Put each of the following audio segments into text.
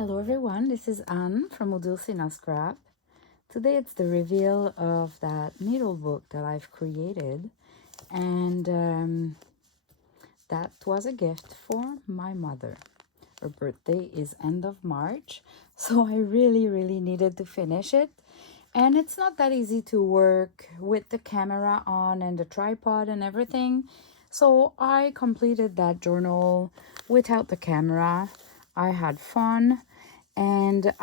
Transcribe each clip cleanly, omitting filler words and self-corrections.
Hello everyone, this is Anne from Odulcina Scrap. Today it's the reveal of that needle book that I've created, and that was a gift for my mother. Her birthday is end of March, so I really needed to finish it. And it's not that easy to work with the camera on and the tripod and everything. So I completed that journal without the camera. I had fun, and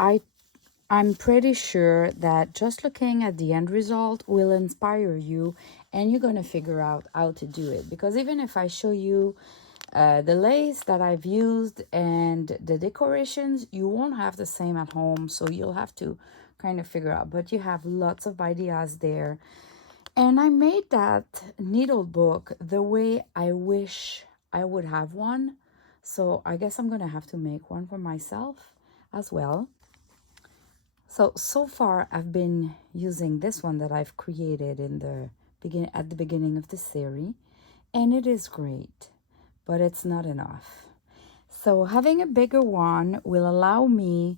I'm pretty sure that just looking at the end result will inspire you, and you're going to figure out how to do it. Because even if I show you the lace that I've used and the decorations, you won't have the same at home, so you'll have to kind of figure out. But you have lots of ideas there. And I made that needle book the way I wish I would have one. So I guess I'm going to have to make one for myself as well. So far I've been using this one that I've created at the beginning of the series, and it is great, but it's not enough. So having a bigger one will allow me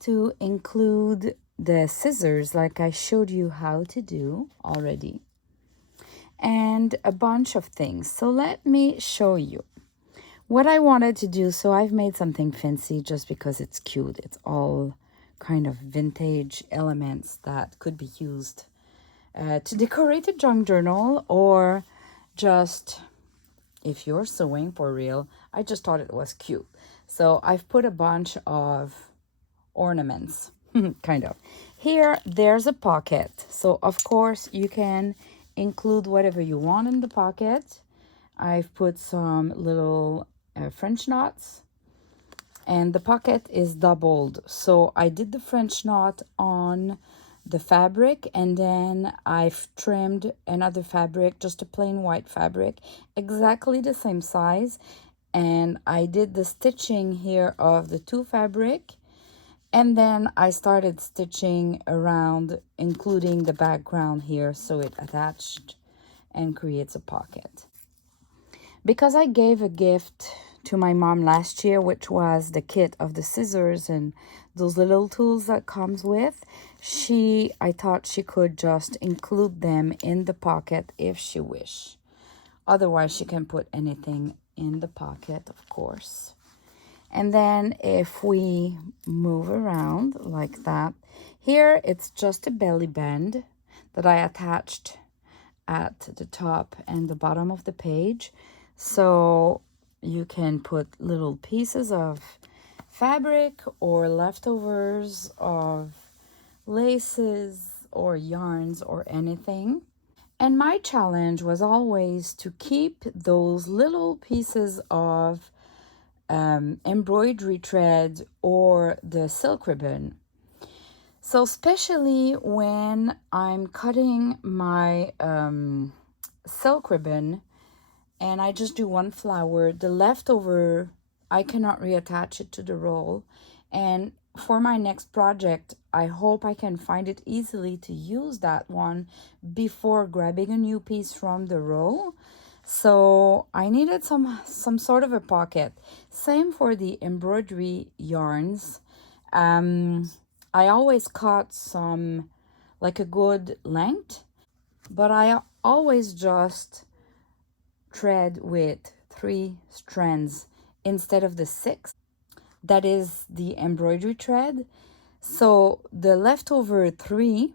to include the scissors like I showed you how to do already, and a bunch of things. So let me show you what I wanted to do. So I've made something fancy just because it's cute. It's all kind of vintage elements that could be used to decorate a junk journal, or just if you're sewing for real. I just thought it was cute. So I've put a bunch of ornaments, kind of. Here, there's a pocket. So of course you can include whatever you want in the pocket. I've put some little French knots, and the pocket is doubled. So I did the French knot on the fabric, and then I've trimmed another fabric, just a plain white fabric, exactly the same size, and I did the stitching here of the two fabric, and then I started stitching around, including the background here, so it attached and creates a pocket. Because I gave a gift to my mom last year, which was the kit of the scissors and those little tools that comes with, I thought she could just include them in the pocket if she wish. Otherwise, she can put anything in the pocket, of course. And then if we move around like that, here it's just a belly band that I attached at the top and the bottom of the page. So you can put little pieces of fabric or leftovers of laces or yarns or anything. And my challenge was always to keep those little pieces of embroidery thread or the silk ribbon. So especially when I'm cutting my silk ribbon and I just do one flower, the leftover, I cannot reattach it to the roll. And for my next project, I hope I can find it easily to use that one before grabbing a new piece from the roll. So I needed some sort of a pocket. Same for the embroidery yarns. I always cut some, like a good length, but I always just thread with 3 strands instead of the 6. That is the embroidery thread. So the leftover 3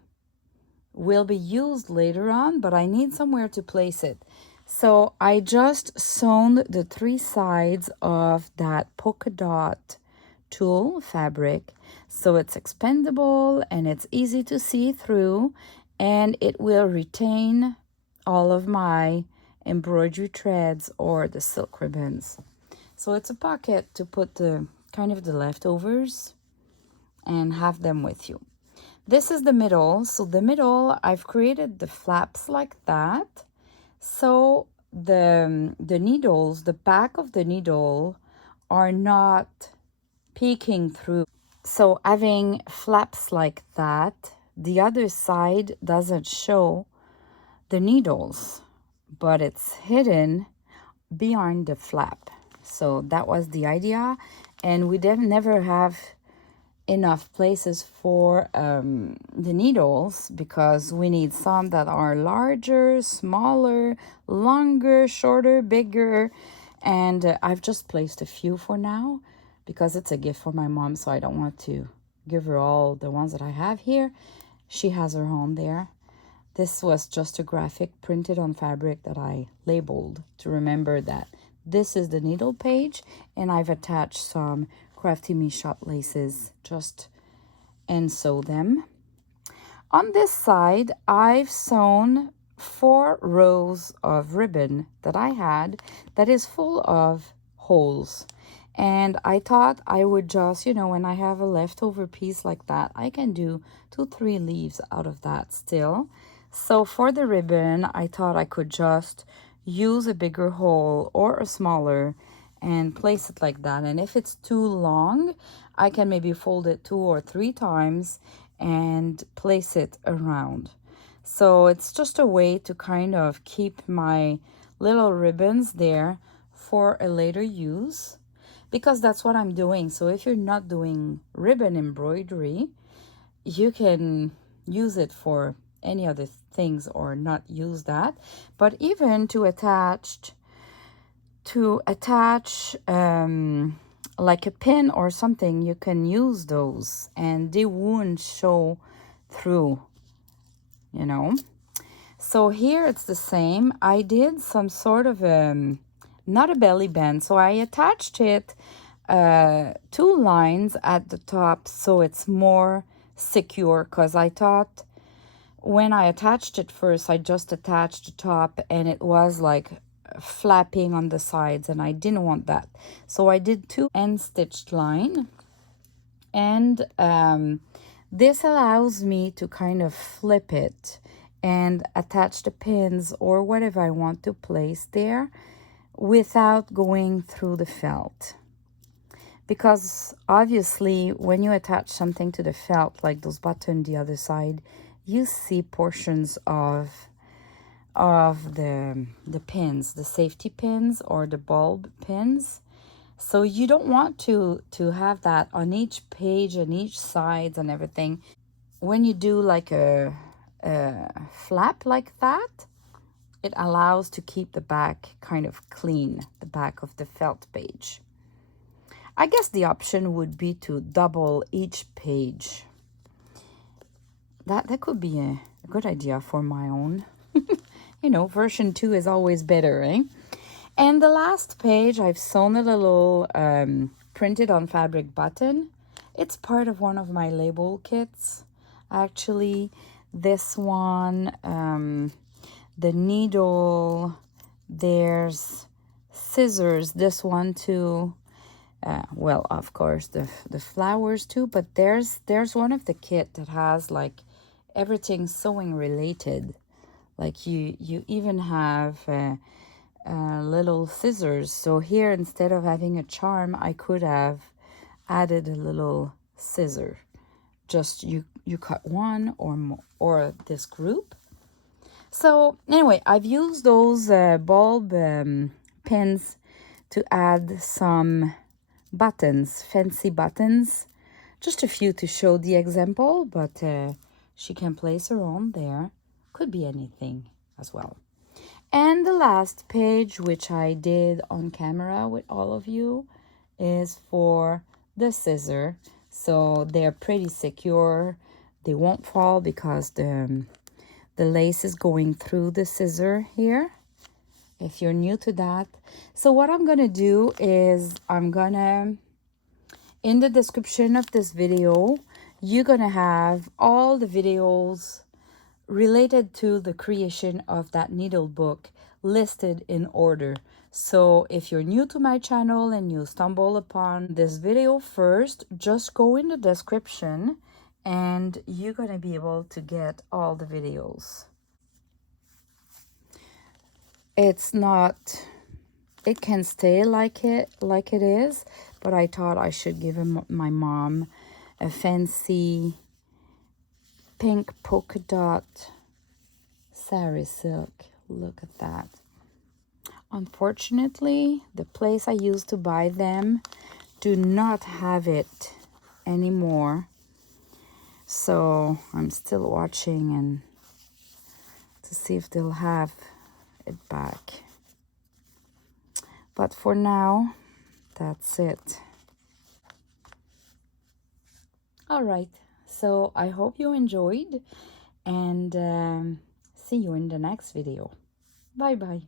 will be used later on, but I need somewhere to place it. So I just sewn the 3 sides of that polka dot tulle fabric, so it's expandable and it's easy to see through, and it will retain all of my embroidery threads or the silk ribbons. So it's a pocket to put the kind of the leftovers and have them with you. This is the middle. So the middle, I've created the flaps like that. So the needles, the back of the needle are not peeking through. So having flaps like that, the other side doesn't show the needles, but it's hidden behind the flap. So that was the idea, and we never have enough places for the needles, because we need some that are larger, smaller, longer, shorter, bigger. And I've just placed a few for now because it's a gift for my mom, so I don't want to give her all the ones that I have here. She has her own there. This was just a graphic printed on fabric that I labeled to remember that this is the needle page, and I've attached some Crafty Me shop laces just and sew them. On this side, I've sewn 4 rows of ribbon that I had that is full of holes. And I thought I would just, when I have a leftover piece like that, I can do 2-3 leaves out of that still. So for the ribbon, I thought I could just use a bigger hole or a smaller and place it like that. And if it's too long, I can maybe fold it 2 or 3 times and place it around. So it's just a way to kind of keep my little ribbons there for a later use, because that's what I'm doing. So if you're not doing ribbon embroidery, you can use it for any other things or not use that. But even to attach like a pin or something, you can use those and they won't show through, So here it's the same. I did some sort of not a belly band, so I attached it 2 lines at the top so it's more secure, because I thought when I attached it first, I just attached the top and it was like flapping on the sides, and I didn't want that. So I did 2 end stitched line, and this allows me to kind of flip it and attach the pins or whatever I want to place there without going through the felt. Because obviously when you attach something to the felt, like those buttons the other side, you see portions of the pins, the safety pins or the bulb pins. So you don't want to have that on each page and each side and everything. When you do like a flap like that, it allows to keep the back kind of clean, the back of the felt page. I guess the option would be to double each page. That could be a good idea for my own. Version 2 is always better, eh? And the last page, I've sewn a little printed on fabric button. It's part of one of my label kits. Actually, this one, the needle, there's scissors, this one too. Well, of course, the flowers too, but there's one of the kit that has like everything sewing related. Like you even have little scissors. So here, instead of having a charm, I could have added a little scissor. Just you cut one or more, or this group. So anyway, I've used those bulb pins to add some buttons, fancy buttons. Just a few to show the example, but she can place her own there. Could be anything as well. And the last page, which I did on camera with all of you, is for the scissor. So they're pretty secure. They won't fall because the lace is going through the scissor here, if you're new to that. So what I'm going to do is in the description of this video, you're going to have all the videos related to the creation of that needle book listed in order. So if you're new to my channel and you stumble upon this video first, just go in the description and you're going to be able to get all the videos. It can stay like it is, but I thought I should give my mom a fancy pink polka dot sari silk. Look at that. Unfortunately, the place I used to buy them do not have it anymore. So I'm still watching and to see if they'll have it back. But for now, that's it. All right, so I hope you enjoyed, and see you in the next video. Bye bye.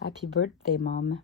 Happy birthday, Mom.